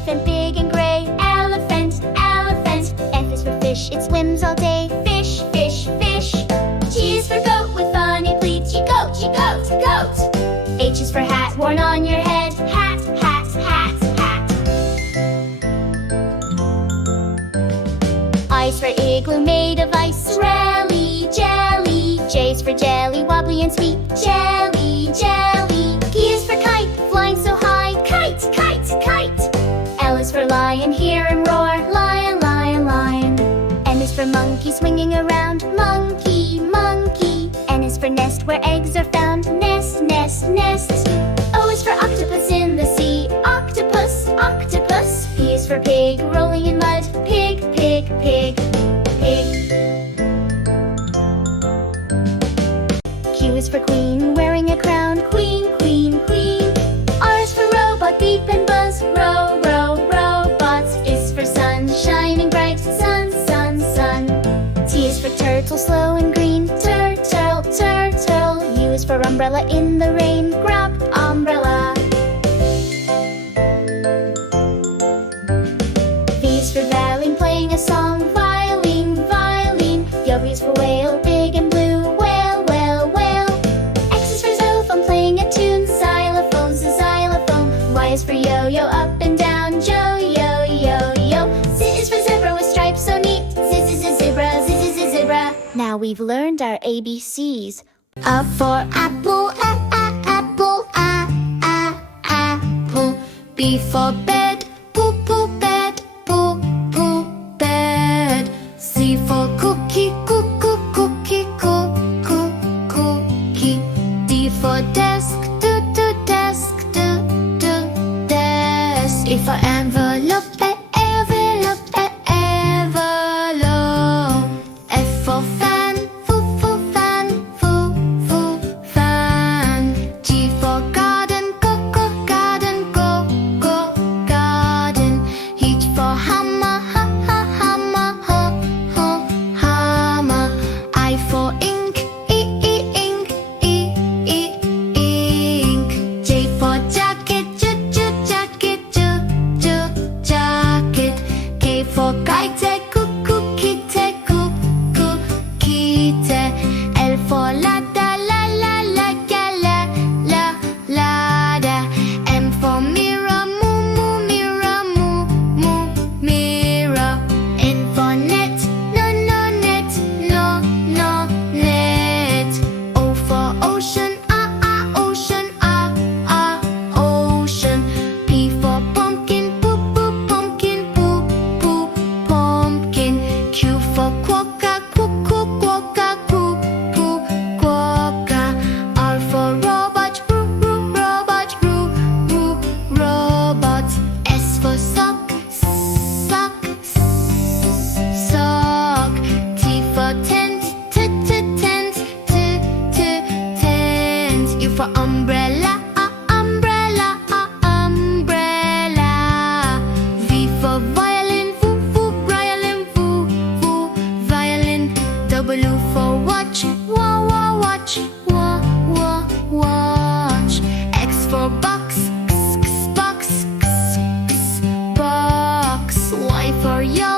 elephant, big and gray. Elephant, elephant. F is for fish, it swims all day. Fish, fish, fish. G is for goat with funny pleats. G-goat, G-goat, goat. H is for hat, worn on your head. Hat, hat, hat, hat. I is for igloo made of ice. Jelly, jelly. J is for jelly, wobbly and sweet. Jelly, jelly. K is for kite, flying so high. Kite, kite, kite. L is for lion, hear and roar. Lion, lion, lion. M is for monkey, swinging around. Monkey, monkey. N is for nest, where eggs are found. Nest, nest, nest. O is for octopus in the sea. Octopus, octopus. P is for pig, rolling in mud. Pig, pig, pig, pig. Q is for queen, wearing a crown. Queen, queen, queen. R is for robot, beep and buzz. Row, row, robots. Is for sun, shining bright. Sun, sun, sun. T is for turtle, slow and green. Turtle, turtle. U is for umbrella in the rain. Grab umbrella. V is for violin, playing a song. Violin, violin. W is for whale, big and blue. Whale, whale, whale. X is for xylophone, playing a tune. Xylophone, xylophone. Y is for yo-yo, up and down. Yo, yo, yo, yo. Z is for zebra with stripes so neat. Zebra, zebra. Now we've learned our ABCs. A for apple, apple, apple. B for bed, bed, bed. C for cookie, cookie. D for desk, desk. E for envelope, envelope. F for fan, fan. G for garden, garden. H for hammer, hammer. I for ink, ink. J for jacket, jacket. K for kite, kite. L for ladder, ladder. M for mirror, mirror. N for net, net. O for ocean, ocean. P for pumpkin, pumpkin. Q for quokka, quokka. R for robot, robot. S for sock, sock. T for tent, tent. U for umbrella, umbrella. V for violin, violin. W for watch, watch. X for box, box. Y for yacht.